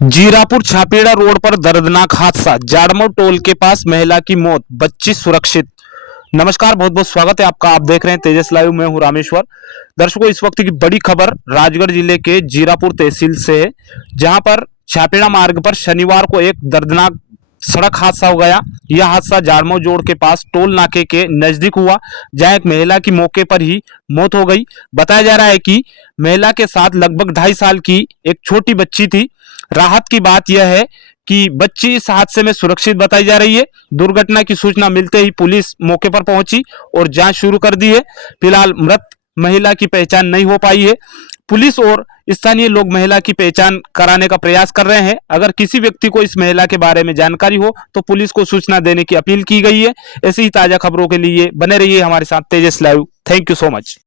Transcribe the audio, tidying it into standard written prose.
Jirapur छापेड़ा road पर दर्दनाक हादसा, जाड़मऊ टोल के पास महिला की मौत, बच्ची सुरक्षित। नमस्कार, बहुत बहुत स्वागत है आपका। आप देख रहे हैं तेजस लाइव। मैं हूं रामेश्वर। दर्शकों, इस वक्त की बड़ी खबर राजगढ़ जिले के जीरापुर तहसील से है, जहां पर छापेड़ा मार्ग पर शनिवार को एक दर्दनाक सड़क हादसा हो गया। यह हादसा जाड़मऊ जोड़ के पास टोल नाके के नजदीक हुआ, जहां एक महिला की मौके पर ही मौत हो गई। बताया जा रहा है कि महिला के साथ लगभग 2.5 साल की एक छोटी बच्ची थी। राहत की बात यह है कि बच्ची इस हादसे में सुरक्षित बताई जा रही है। दुर्घटना की सूचना मिलते ही पुलिस मौके पर पहुंची और जांच शुरू कर दी है। फिलहाल मृत महिला की पहचान नहीं हो पाई है। पुलिस और स्थानीय लोग महिला की पहचान कराने का प्रयास कर रहे हैं। अगर किसी व्यक्ति को इस महिला के बारे में जानकारी हो तो पुलिस को सूचना देने की अपील की गई है। ऐसी ही ताजा खबरों के लिए बने रहिए हमारे साथ Tejas live. Thank you so much.